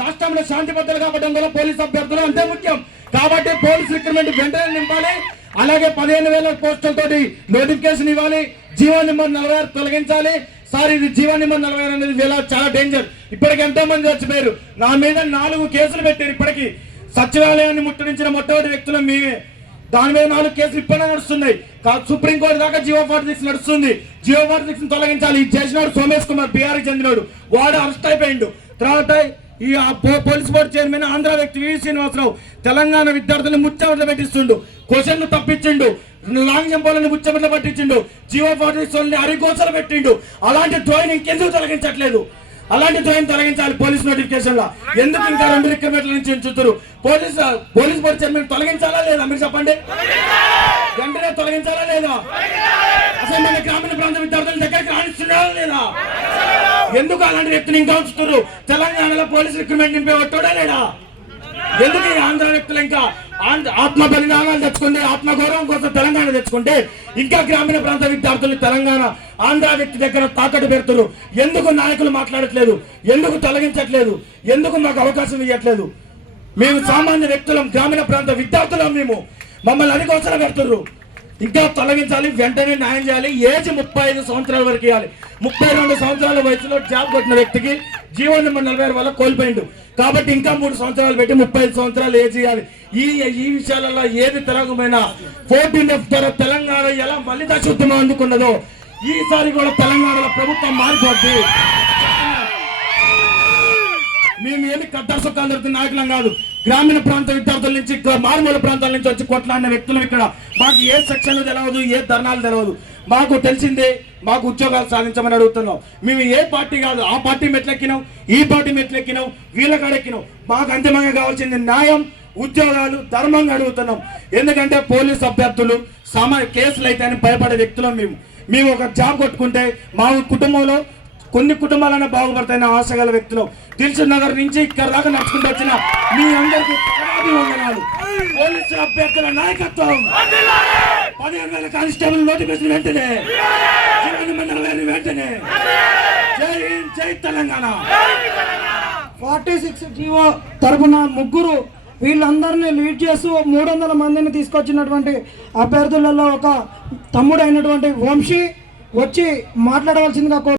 రాష్ట్రంలో శాంతి భద్రతలు కాపాడడం వల్ల పోలీస్ అభ్యర్థులు అంతే ముఖ్యం. కాబట్టి పోలీస్ రిక్రూట్మెంట్ వెంటనే నింపాలి. అలాగే 15,000 పోస్టులతోటి నోటిఫికేషన్ ఇవ్వాలి. జీవో నెంబర్ 46 తొలగించాలి. సార్, ఇది జీవో నెంబర్ 46 అనేది చాలా డేంజర్. ఇప్పటికి ఎంతో మంది చచ్చిపోయారు. నా మీద 4 కేసులు పెట్టారు. ఇప్పటికీ సచివాలయాన్ని ముట్టడించిన మొట్టమొదటి వ్యక్తులు మేమే. దాని మీద 4 కేసులు ఇప్పటికే నడుస్తున్నాయి. సుప్రీంకోర్టు దాకా జియో 46 నడుస్తుంది. జియో 46 తొలగించాలి. ఇది చేసినాడు సోమేష్ కుమార్, బీహార్కి చెందినాడు. వాడు అరెస్ట్ అయిపోయిండు. తర్వాత ఈ పోలీస్ బోర్డు చైర్మన్ ఆంధ్ర వ్యక్తి వి శ్రీనివాసరావు తెలంగాణ విద్యార్థులను ముచ్చమట్లు పెట్టిస్తుండు. క్వశ్చన్లు తప్పించిండు. లాంగ్ జంపాలను ముచ్చమట్లు పట్టించిండు. జియో 46 అరిగోసలు పెట్టిండు. అలాంటి డ్రాయింగ్ ఇంకెందుకు తొలగించట్లేదు? అలాంటి డ్రాయింగ్ తొలగించాలి పోలీస్ నోటిఫికేషన్ లో. ఎందుకు ఇంకా 2 రిక్రూట్మెంట్ల నుంచి ఎంచుతారు? పోలీస్ బోర్డు చైర్మన్ తొలగించాలా లేదా? మీరు చెప్పండి. వెంటనే తొలగించాలా లేదా? అసలు మన గ్రామీణ ప్రాంత విద్యార్థుల దగ్గరికి రాణిస్తున్నారా లేదా? ఎందుకు అలాంటి వ్యక్తిని ఇంకా ఉంచుతారు? తెలంగాణలో పోలీస్ రిక్రూట్మెంట్ నింపే ఒట్టోడా లేడా? ఎందుకు ఈ ఆంధ్ర వ్యక్తులు ఇంకా ఆత్మ బలిదానాలు తెచ్చుకుంటే, ఆత్మగౌరవం కోసం తెలంగాణ తెచ్చుకుంటే ఇంకా గ్రామీణ ప్రాంత విద్యార్థులు తెలంగాణ ఆంధ్ర వ్యక్తి దగ్గర తాకట్టు పెడుతున్నారు? ఎందుకు నాయకులు మాట్లాడట్లేదు? ఎందుకు తొలగించట్లేదు? ఎందుకు మాకు అవకాశం ఇవ్వట్లేదు? మేము సామాన్య వ్యక్తులం, గ్రామీణ ప్రాంత విద్యార్థులం. మమ్మల్ని అధికోసలు పెడుతున్నారు. ఇంకా తొలగించాలి. వెంటనే న్యాయం చేయాలి. ఏజ్ 35 సంవత్సరాల వరకు ఇవ్వాలి. 32 సంవత్సరాల వయసులో జాబ్ కొట్టిన వ్యక్తికి జీవో నెంబర్ 46 వల్ల కోల్పోయిండు. కాబట్టి ఇంకా 3 సంవత్సరాలు పెట్టి 35 సంవత్సరాలు ఏజ్ ఇవ్వాలి. ఈ విషయాలలో ఏది తెలగమైనా 14F ద్వారా తెలంగాణ ఎలా మళ్ళీ దశుద్ధమో అందుకున్నదో ఈసారి కూడా తెలంగాణలో ప్రభుత్వం మారిపోద్ది. మేము ఏమి కద్దర్సొక్కాలు జరుగుతున్న నాయకులం కాదు. గ్రామీణ ప్రాంత విద్యార్థుల నుంచి, మారుమూల ప్రాంతాల నుంచి వచ్చి కొట్లాడిన వ్యక్తులు ఇక్కడ. మాకు ఏ సెక్షన్లు తెలియదు, ఏ ధర్నాలు తెలియదు. మాకు తెలిసిందే మాకు ఉద్యోగాలు సాధించమని అడుగుతున్నాం. మేము ఏ పార్టీ కాదు. ఆ పార్టీ మెట్లెక్కినాం, ఈ పార్టీ మెట్లెక్కినాం, వీళ్ళ కాడెక్కినాం. మాకు అంతిమంగా కావాల్సింది న్యాయం, ఉద్యోగాలు, ధర్మంగా అడుగుతున్నాం. ఎందుకంటే పోలీస్ అభ్యర్థులు కేసులు అయితే అని భయపడే వ్యక్తులం. మేము ఒక జాబ్ కొట్టుకుంటే మా కుటుంబంలో కొన్ని కుటుంబాలన్నా బాగుపడతాయని ఆశ గల వ్యక్తులు. దిల్సుఖ్ నగర్ నుంచి ఇక్కడ దాకా నడుచుకుంటూ వచ్చిన మీ అందరికీ వందనాలు. పోలీసు అభ్యర్థుల నాయకత్వం, 15,000 కానిస్టేబుల్ నోటిఫికేషన్ వెంటనే, వెంటనే. జై హింద్, జై తెలంగాణ. 46 జీవో తరపున ముగ్గురు వీళ్ళందరినీ లీడ్ చేస్తూ 300 మందిని తీసుకొచ్చినటువంటి అభ్యర్థులలో ఒక తమ్ముడు అయినటువంటి వంశీ వచ్చి మాట్లాడవలసిందిగా